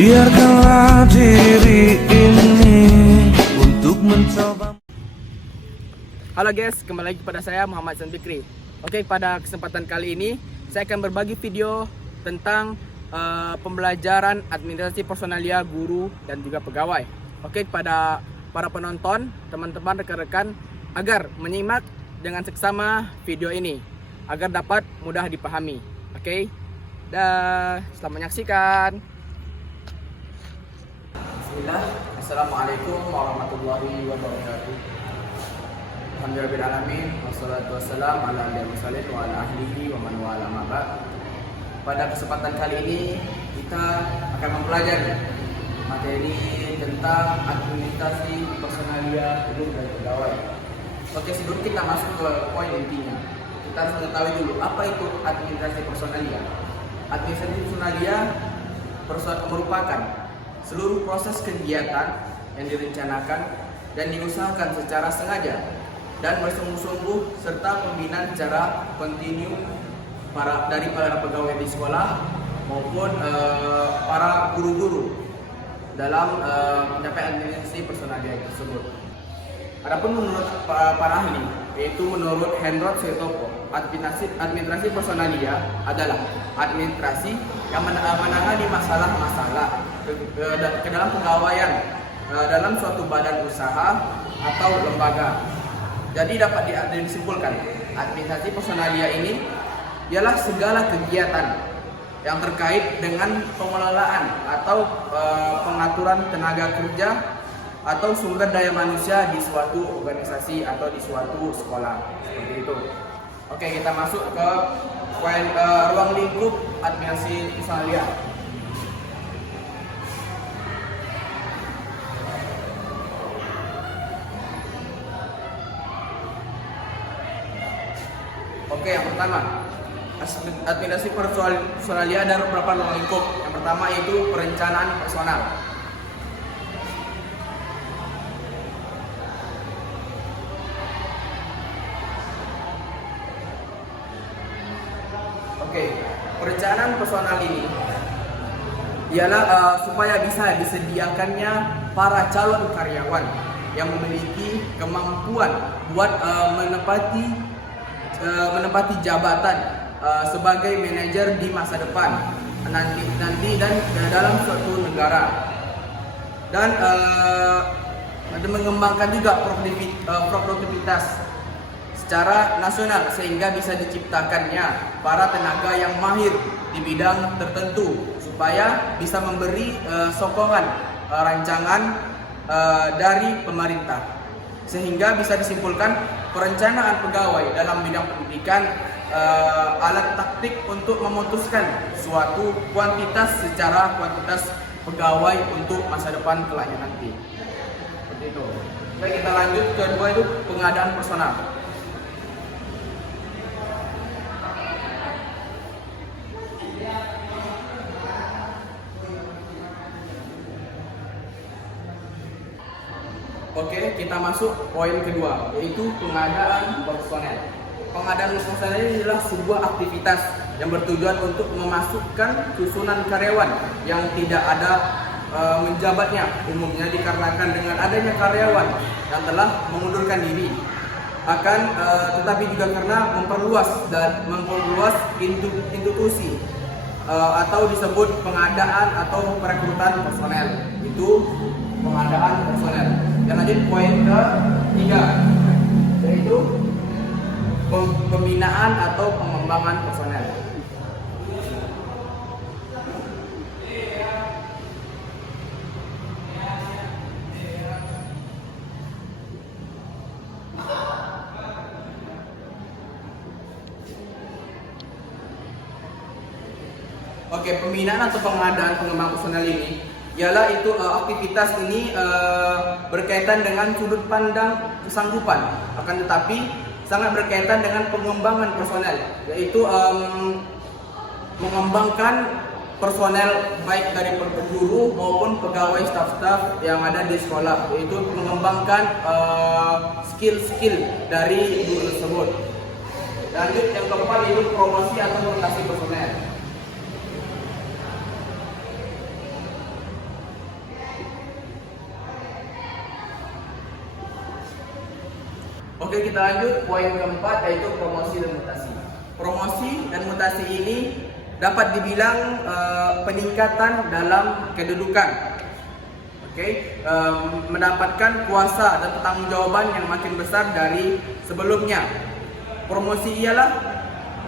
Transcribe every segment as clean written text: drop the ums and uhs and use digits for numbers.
Biarkanlah diri ini untuk mencoba. Halo guys, kembali lagi kepada saya Muhammad Ihsan Fikri. Oke, pada kesempatan kali ini saya akan berbagi video tentang pembelajaran administrasi personalia guru dan juga pegawai. Oke, kepada para penonton, teman-teman, rekan-rekan agar menyimak dengan seksama video ini agar dapat mudah dipahami. Oke, selamat menyaksikan. Bismillah. Assalamualaikum warahmatullahi wabarakatuh. Alhamdulillahirrahmanirrahim. Wassalatu wassalamu ala al-mursalin wa ala ahlihi wa man wala ma ba'd. Pada kesempatan kali ini kita akan mempelajari materi tentang administrasi personalia guru dan pegawai. Oke, sebelum kita masuk ke poin intinya, kita harus mengetahui dulu apa itu administrasi personalia. Administrasi personalia merupakan seluruh proses kegiatan yang direncanakan dan diusahakan secara sengaja dan bersungguh-sungguh serta pembinaan secara kontinu dari para pegawai di sekolah maupun para guru-guru dalam mencapai administrasi personalia tersebut. Adapun menurut para ahli, yaitu menurut Henrod Setopo, administrasi personalia adalah administrasi yang menangani masalah-masalah ke dalam pegawaian dalam suatu badan usaha atau lembaga. Jadi dapat disimpulkan, administrasi personalia ini ialah segala kegiatan yang terkait dengan pengelolaan atau pengaturan tenaga kerja atau sumber daya manusia di suatu organisasi atau di suatu sekolah, seperti itu. Oke, kita masuk ke ruang lingkup administrasi personalia. Oke, yang pertama, administrasi personalia ada beberapa ruang lingkup. Yang pertama yaitu perencanaan personal. Oke, perencanaan personal ini ialah supaya bisa disediakannya para calon karyawan yang memiliki kemampuan buat menempati jabatan sebagai manajer di masa depan nanti dan dalam suatu negara, dan mengembangkan juga produktivitas secara nasional sehingga bisa diciptakannya para tenaga yang mahir di bidang tertentu supaya bisa memberi sokongan rancangan dari pemerintah, sehingga bisa disimpulkan perencanaan pegawai dalam bidang pendidikan alat taktik untuk memutuskan suatu kuantitas pegawai untuk masa depan kelaknya nanti. Seperti itu. Baik, kita lanjut kedua itu pengadaan personal. Oke, kita masuk poin kedua, yaitu pengadaan personel. Pengadaan personel ini adalah sebuah aktivitas yang bertujuan untuk memasukkan susunan karyawan yang tidak ada menjabatnya, umumnya dikarenakan dengan adanya karyawan yang telah mengundurkan diri. Tetapi juga karena memperluas institusi atau disebut pengadaan atau perekrutan personel. Itu pengadaan personel. Yang lanjut poin ketiga, yaitu pembinaan atau pengembangan personel. Oke, pembinaan atau pengadaan pengembangan personel ini ialah itu aktivitas ini berkaitan dengan sudut pandang kesanggupan, akan tetapi sangat berkaitan dengan pengembangan personel, yaitu mengembangkan personel baik dari guru maupun pegawai staf-staf yang ada di sekolah, yaitu mengembangkan skill-skill dari guru tersebut. Lanjut yang keempat yaitu promosi atau rotasi personel. Oke, kita lanjut poin keempat, yaitu promosi dan mutasi. Promosi dan mutasi ini dapat dibilang peningkatan dalam kedudukan. Mendapatkan kuasa dan pertanggungjawaban yang makin besar dari sebelumnya. Promosi ialah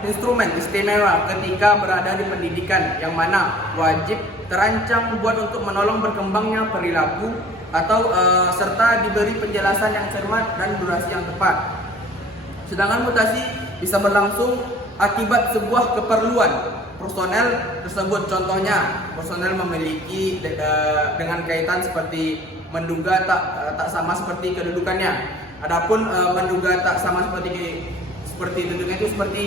instrumen istimewa ketika berada di pendidikan yang mana wajib terancang buat untuk menolong berkembangnya perilaku atau serta diberi penjelasan yang cermat dan durasi yang tepat. Sedangkan mutasi bisa berlangsung akibat sebuah keperluan personel tersebut. Contohnya, personel memiliki dengan kaitan seperti menduga tak sama seperti kedudukannya. Adapun menduga tak sama seperti kedudukannya itu seperti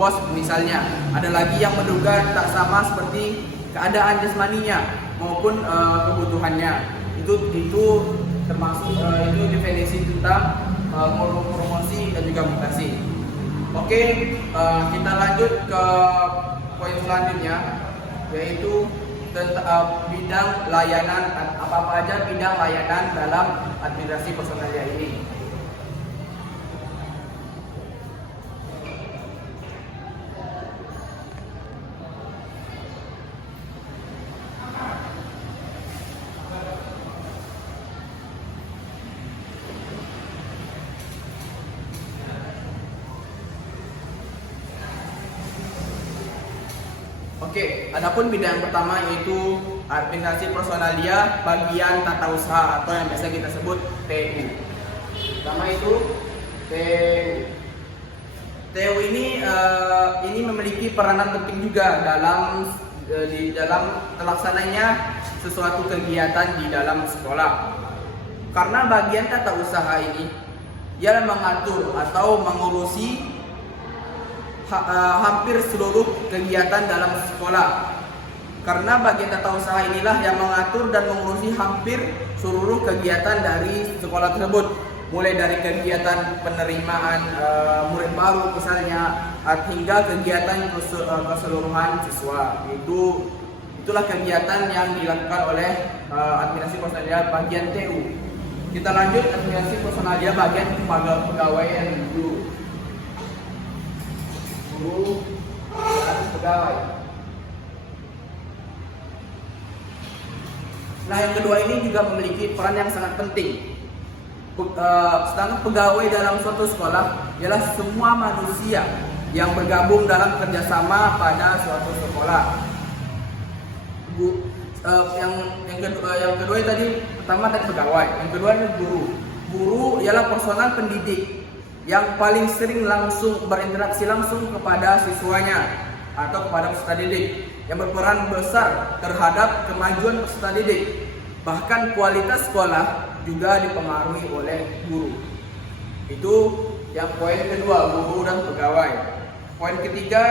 bos misalnya. Ada lagi yang menduga tak sama seperti keadaan jasmaninya maupun kebutuhannya. Itu termasuk itu definisi tentang promosi dan juga mutasi. Oke, kita lanjut ke poin selanjutnya, yaitu tentang bidang layanan. Apa aja bidang layanan dalam administrasi personalia ini? Oke, adapun bidang pertama yaitu administrasi personalia bagian tata usaha atau yang biasa kita sebut TU. Pertama itu TU. TU ini memiliki peranan penting juga di dalam terlaksananya sesuatu kegiatan di dalam sekolah. Karena bagian tata usaha ini ia mengatur atau mengurusi hampir seluruh kegiatan dalam sekolah. Karena bagian tata usaha inilah yang mengatur dan mengurusi hampir seluruh kegiatan dari sekolah tersebut, mulai dari kegiatan penerimaan murid baru misalnya hingga kegiatan keseluruhan siswa. Itulah kegiatan yang dilakukan oleh administrasi personalia bagian TU. Kita lanjut administrasi personalia bagian pegawaian dulu. Guru dan pegawai. Nah, yang kedua ini juga memiliki peran yang sangat penting. Sedangkan pegawai dalam suatu sekolah ialah semua manusia yang bergabung dalam kerjasama pada suatu sekolah. Yang kedua tadi, pertama tadi pegawai, yang kedua ini guru. Guru ialah personal pendidik yang paling sering berinteraksi langsung kepada siswanya atau kepada peserta didik, yang berperan besar terhadap kemajuan peserta didik. Bahkan kualitas sekolah juga dipengaruhi oleh guru. Itu yang poin kedua, guru dan pegawai. Poin ketiga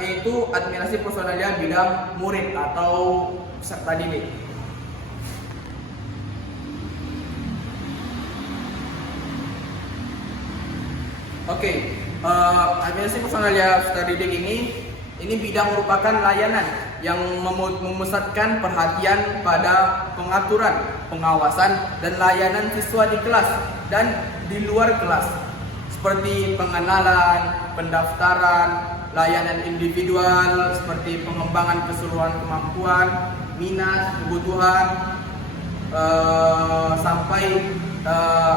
yaitu administrasi personalia bidang murid atau peserta didik. Oke, administrasi personalia peserta didik ini bidang merupakan layanan yang memusatkan perhatian pada pengaturan, pengawasan, dan layanan siswa di kelas dan di luar kelas, seperti pengenalan, pendaftaran, layanan individual seperti pengembangan keseluruhan kemampuan, minat, kebutuhan, sampai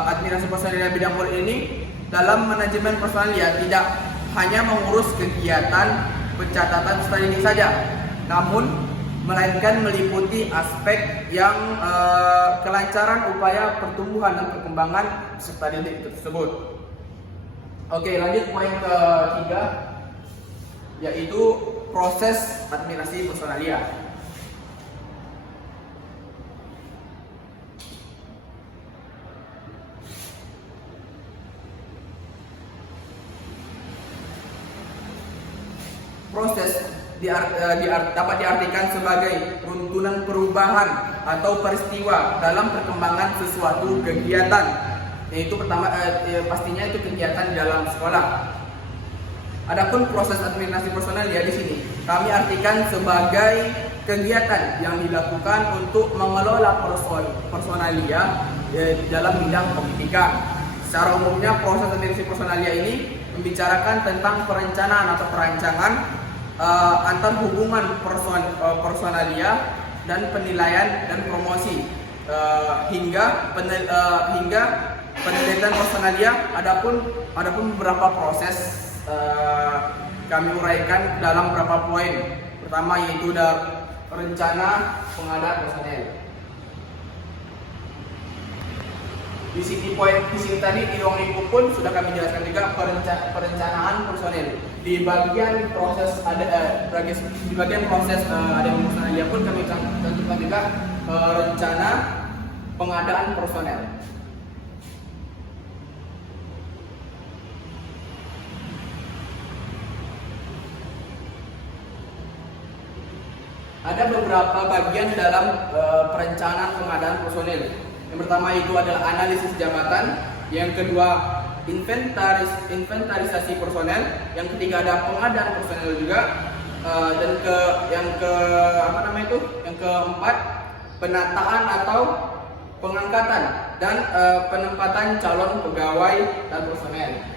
administrasi personalia bidang murid ini dalam manajemen personalia tidak hanya mengurus kegiatan pencatatan peserta didik saja, namun melainkan meliputi aspek yang kelancaran upaya pertumbuhan dan perkembangan peserta didik tersebut. Oke, lanjut poin ketiga, yaitu proses administrasi personalia. Proses dapat diartikan sebagai runtunan perubahan atau peristiwa dalam perkembangan sesuatu kegiatan. Yaitu pertama pastinya itu kegiatan di dalam sekolah. Adapun proses administrasi personalia di sini kami artikan sebagai kegiatan yang dilakukan untuk mengelola personalia dalam bidang pendidikan secara umumnya proses administrasi personalia ini membicarakan tentang perencanaan atau perancangan antar hubungan personalia dan penilaian dan promosi hingga penelitian personalia. Adapun beberapa proses kami uraikan dalam beberapa poin. Pertama yaitu rencana pengadaan personel. Di sini tadi di ruang lingkup pun sudah kami jelaskan juga perencanaan personel. Di bagian proses ada personalia pun kami tentukan juga rencana pengadaan personel. Ada beberapa bagian dalam perencanaan pengadaan personel. Yang pertama itu adalah analisis jabatan, yang kedua inventarisasi personel, yang ketiga ada pengadaan personel juga, dan yang keempat penataan atau pengangkatan dan penempatan calon pegawai dan personel.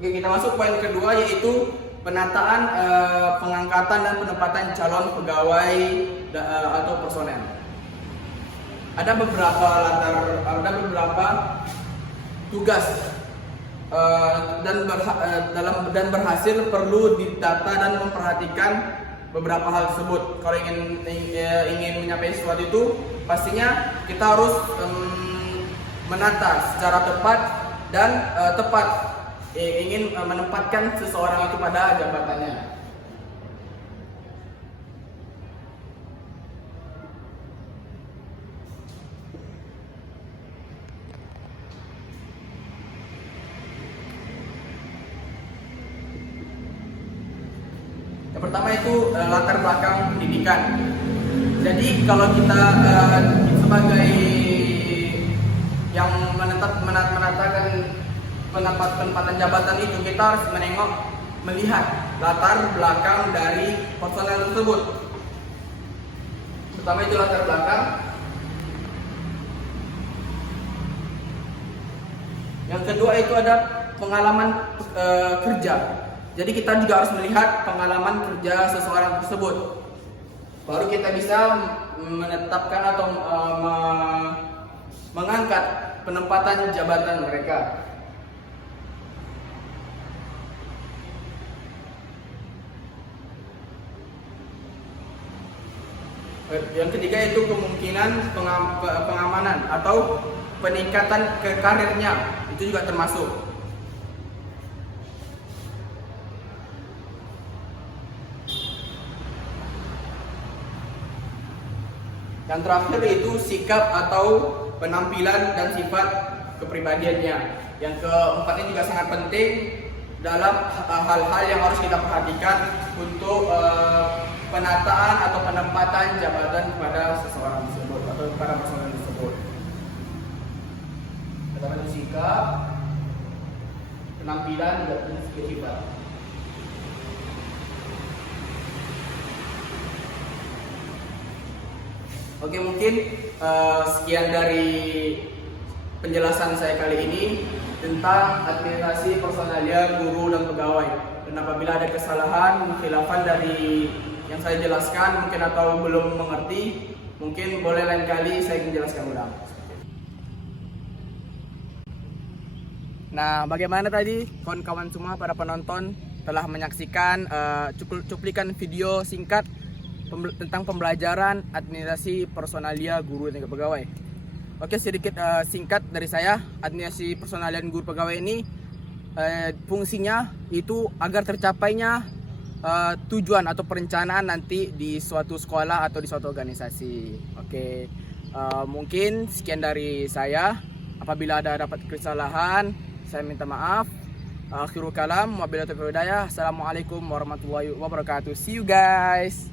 Oke, kita masuk poin kedua yaitu penataan, pengangkatan dan penempatan calon pegawai atau personel. Ada beberapa tugas dan berhasil perlu ditata dan memperhatikan beberapa hal tersebut. Kalau ingin menyampaikan sesuatu itu, pastinya kita harus menata secara tepat dan tepat. Ingin menempatkan seseorang itu pada jabatannya. Yang pertama itu latar belakang pendidikan. Jadi kalau kita sebagai yang menatakan penempatan jabatan itu, kita harus melihat latar belakang dari personel tersebut. Pertama itu latar belakang. Yang kedua itu ada pengalaman kerja. Jadi kita juga harus melihat pengalaman kerja seseorang tersebut. Baru kita bisa menetapkan atau mengangkat penempatan jabatan mereka. Yang ketiga itu kemungkinan pengamanan atau peningkatan ke karirnya, itu juga termasuk. Yang terakhir itu sikap atau penampilan dan sifat kepribadiannya. Yang keempat ini juga sangat penting dalam hal-hal yang harus kita perhatikan untuk penataan atau penempatan jabatan kepada seseorang tersebut atau kepada personel tersebut. Pertama itu sikap, penampilan dan sifat. Oke, mungkin sekian dari penjelasan saya kali ini tentang administrasi personalia guru dan pegawai. Dan apabila ada kesalahan, khilafan dari yang saya jelaskan mungkin atau belum mengerti, mungkin boleh lain kali saya menjelaskan ulang. Nah, bagaimana tadi kawan-kawan semua para penonton telah menyaksikan cuplikan video singkat tentang pembelajaran administrasi personalia guru dan pegawai. Oke, sedikit singkat dari saya. Administrasi personalia dan guru pegawai ini fungsinya itu agar tercapainya tujuan atau perencanaan nanti di suatu sekolah atau di suatu organisasi. Oke, mungkin sekian dari saya. Apabila ada dapat kesalahan, saya minta maaf. Akhirul kalam, wabillahi taufiq wal hidayah. Assalamualaikum warahmatullahi wabarakatuh. See you guys.